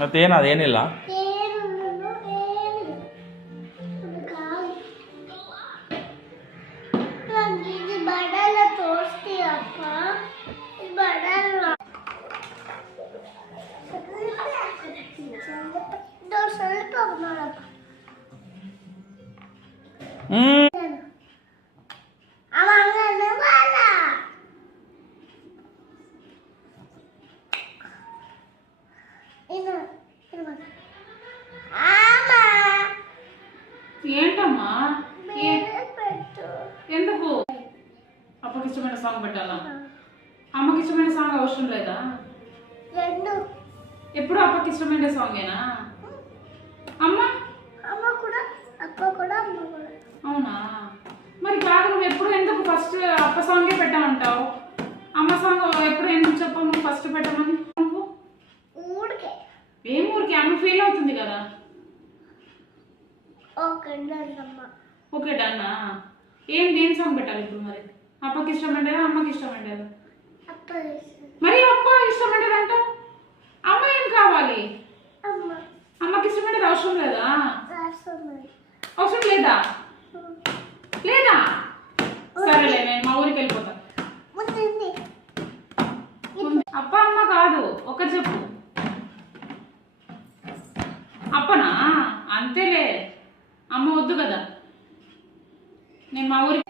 ಮತ್ತೇನು ಅದೇನಿಲ್ಲ. ఏంటమ్మా ఎందుకు అప్పకి ఇష్టమైన సాంగ్ పెట్టాలా? అమ్మకి ఇష్టమైన సాంగ్ అవసరం లేదా? ఎప్పుడు అప్పకి ఇష్టమైన సాంగేనా? అమ్మ అవునా? మరి కాదు, నువ్వు ఎప్పుడు ఎందుకు ఫస్ట్ అప్ప సాంగే పెట్టామంటావు? అమ్మ సాంగ్ ఎప్పుడు ఎందుకు చెప్పావు నువ్వు ఫస్ట్ పెట్టమని? నువ్వు ఏం ఊరికి? అమ్మ ఫీల్ అవుతుంది కదా. ఓకే డన్నా. దేని సాంగ్ పెట్టాలి ఇప్పుడు మరి? అప్పకి ఇష్టమంటేదా అమ్మకి ఇష్టమంటేదా? మరి అప్ప ఇష్టమంటేది అంటావు, అమ్మ ఏం కావాలి? అమ్మకి ఇష్టమంటేది అవసరం లేదా? అవసరం లేదా? లేదా? సరేలే, నేను మా ఊరికి వెళ్ళిపోతా. అప్ప అమ్మ కాదు, ఒకటి చెప్పు. అప్పనా? అంతేలే, అమ్మ వద్దు కదా. నేను మా ఊరికి